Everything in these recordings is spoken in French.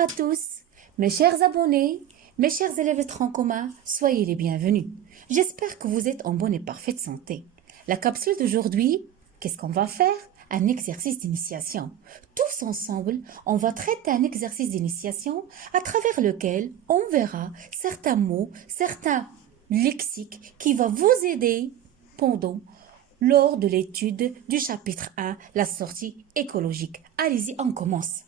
à tous, mes chers abonnés, mes chers élèves troncs communs, soyez les bienvenus. J'espère que vous êtes en bonne et parfaite santé. La capsule d'aujourd'hui, qu'est-ce qu'on va faire? Un exercice d'initiation. Tous ensemble, on va traiter un exercice d'initiation à travers lequel on verra certains mots, certains lexiques qui vont vous aider lors de l'étude du chapitre 1, la sortie écologique. Allez-y, on commence.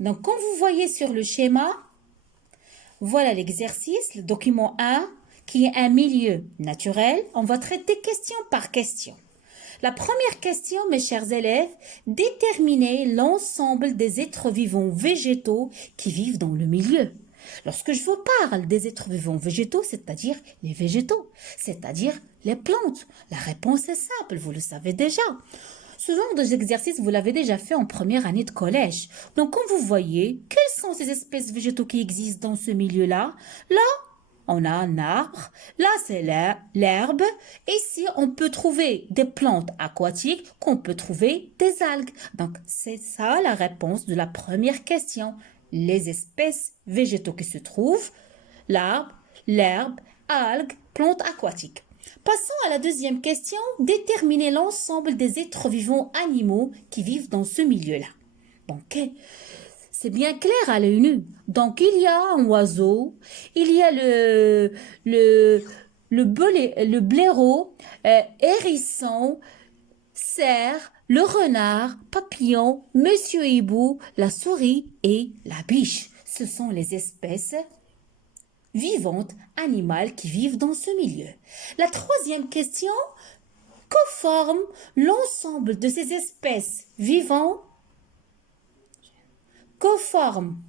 Donc, comme vous voyez sur le schéma, voilà l'exercice, le document 1, qui est un milieu naturel. On va traiter question par question. La première question, mes chers élèves, déterminez l'ensemble des êtres vivants végétaux qui vivent dans le milieu. Lorsque je vous parle des êtres vivants végétaux, c'est-à-dire les végétaux, c'est-à-dire les plantes, la réponse est simple, vous le savez déjà. Ce genre d'exercice, vous l'avez déjà fait en première année de collège. Donc, comme vous voyez, quelles sont ces espèces végétaux qui existent dans ce milieu-là? Là, on a un arbre. Là, c'est l'herbe. Ici, on peut trouver des plantes aquatiques, qu'on peut trouver des algues. Donc, c'est ça la réponse de la première question. Les espèces végétaux qui se trouvent, l'arbre, l'herbe, algues, plantes aquatiques. Passons à la deuxième question. Déterminer l'ensemble des êtres vivants animaux qui vivent dans ce milieu-là. Ok, c'est bien clair à l'œil nu. Donc, il y a un oiseau, il y a le blaireau, hérisson, cerf, le renard, papillon, monsieur hibou, la souris et la biche. Ce sont les espèces vivantes, animales qui vivent dans ce milieu. La troisième question, que forme l'ensemble de ces espèces vivantes? Que forme?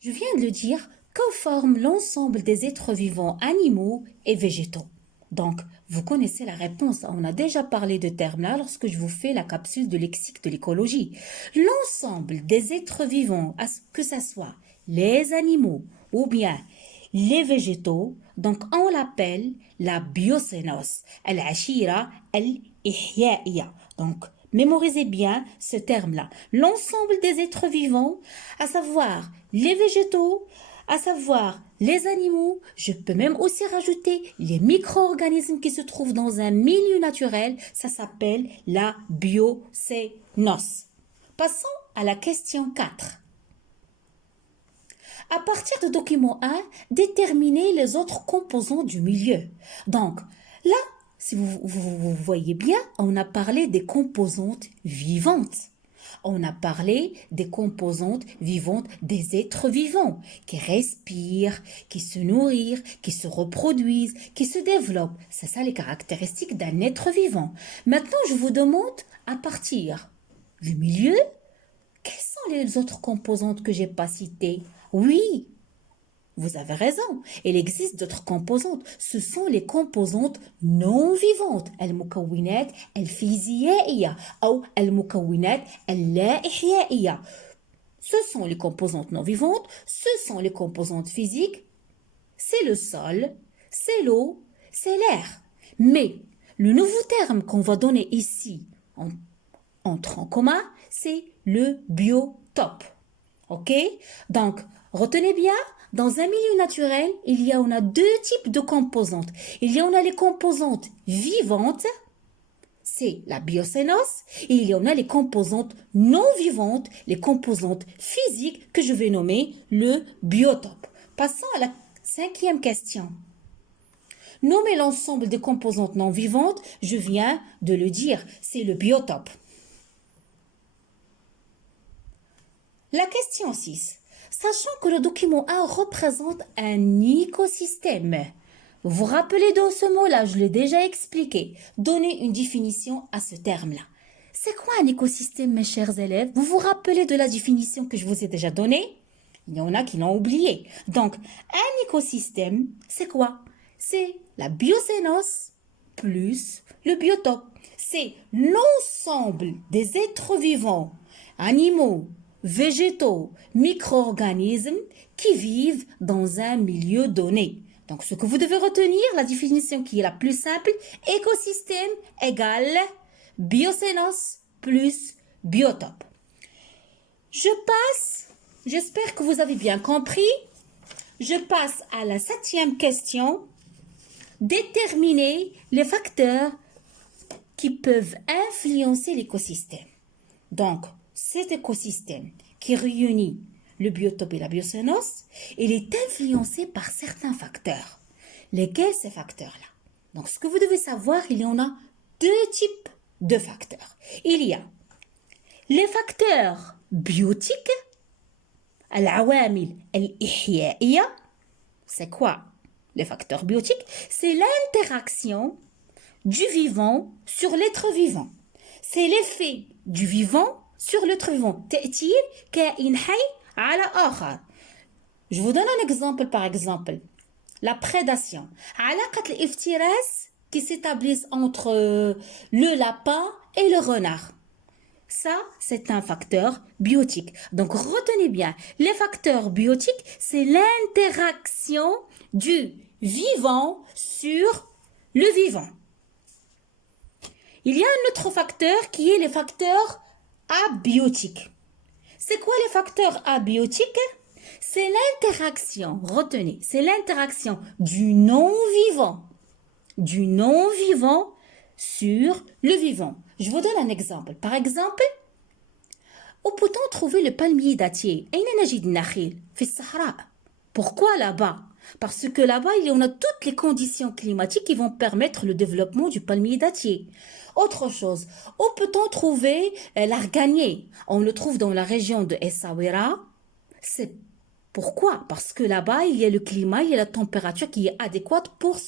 Je viens de le dire, que forme l'ensemble des êtres vivants animaux et végétaux? Donc, vous connaissez la réponse. On a déjà parlé de termes-là lorsque je vous fais la capsule de lexique de l'écologie. L'ensemble des êtres vivants, que ce soit les animaux ou bien les végétaux, donc on l'appelle la biocénose. Al-ashira al-ihyaiya. Donc, mémorisez bien ce terme-là. L'ensemble des êtres vivants, à savoir les végétaux, à savoir les animaux, je peux même aussi rajouter les micro-organismes qui se trouvent dans un milieu naturel, ça s'appelle la biocénose. Passons à la question 4. À partir du document 1, déterminez les autres composants du milieu. Donc, là, si vous voyez bien, on a parlé des composantes vivantes. On a parlé des composantes vivantes des êtres vivants qui respirent, qui se nourrissent, qui se reproduisent, qui se développent. C'est ça les caractéristiques d'un être vivant. Maintenant, je vous demande, à partir du milieu, quelles sont les autres composantes que je n'ai pas citées? Oui, vous avez raison, il existe d'autres composantes. Ce sont les composantes non vivantes. المكونات الفيزيائية أو المكونات اللا إحيائية. Ce sont les composantes non vivantes, ce sont les composantes physiques. C'est le sol, c'est l'eau, c'est l'air. Mais le nouveau terme qu'on va donner ici en tronc commun, c'est le biotope. Ok? Donc, retenez bien, dans un milieu naturel, on a deux types de composantes. On a les composantes vivantes, c'est la biocénose, et il y en a les composantes non vivantes, les composantes physiques que je vais nommer le biotope. Passons à la cinquième question. Nommer l'ensemble des composantes non vivantes, je viens de le dire, c'est le biotope. La question 6. Sachant que le document 1 représente un écosystème. Vous vous rappelez de ce mot-là, je l'ai déjà expliqué. Donnez une définition à ce terme-là. C'est quoi un écosystème, mes chers élèves? Vous vous rappelez de la définition que je vous ai déjà donnée? Il y en a qui l'ont oublié. Donc, un écosystème, c'est quoi? C'est la biocénose plus le biotope. C'est l'ensemble des êtres vivants, animaux, végétaux, micro-organismes qui vivent dans un milieu donné. Donc, ce que vous devez retenir, la définition qui est la plus simple, écosystème égale biocénos plus biotope. Je passe, j'espère que vous avez bien compris, je passe à la 7e question. Déterminer les facteurs qui peuvent influencer l'écosystème. Donc, cet écosystème qui réunit le biotope et la biocénose, il est influencé par certains facteurs. Lesquels ces facteurs-là? Donc, ce que vous devez savoir, il y en a 2 types de facteurs. Il y a les facteurs biotiques, العوامل الإحيائية. C'est quoi les facteurs biotiques? C'est l'interaction du vivant sur l'être vivant. C'est l'effet du vivant sur l'être vivant. تأثير كائن حي على آخر. Je vous donne un exemple par exemple. La prédation. علاقة الافتراس qui s'établissent entre le lapin et le renard. Ça, c'est un facteur biotique. Donc, retenez bien, les facteurs biotiques, c'est l'interaction du vivant sur le vivant. Il y a un autre facteur qui est les facteurs abiotiques. C'est quoi les facteurs abiotiques? C'est l'interaction, retenez, c'est l'interaction du non-vivant sur le vivant. Je vous donne un exemple. Par exemple, où peut-on trouver le palmier dattier? أين نجد النخيل؟ في الصحراء. Pourquoi là-bas? Parce que là-bas, il y en a toutes les conditions climatiques qui vont permettre le développement du palmier dattier. Autre chose, où peut-on trouver l'arganier? On le trouve dans la région de Essaouira. C'est pourquoi? Parce que là-bas, il y a le climat, il y a la température qui est adéquate pour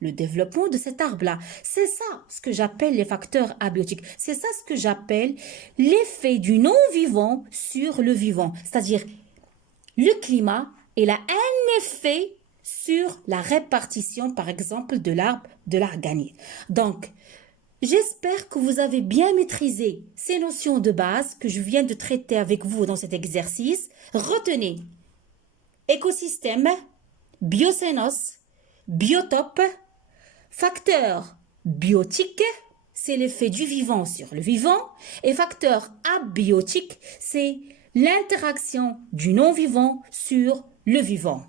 le développement de cet arbre-là. C'est ça ce que j'appelle les facteurs abiotiques. C'est ça ce que j'appelle l'effet du non-vivant sur le vivant. C'est-à-dire, le climat, il a un effet sur la répartition, par exemple, de l'arbre de l'arganier. Donc, j'espère que vous avez bien maîtrisé ces notions de base que je viens de traiter avec vous dans cet exercice. Retenez écosystème, biocénos, biotope, facteur biotique, c'est l'effet du vivant sur le vivant, et facteur abiotique, c'est l'interaction du non-vivant sur le vivant.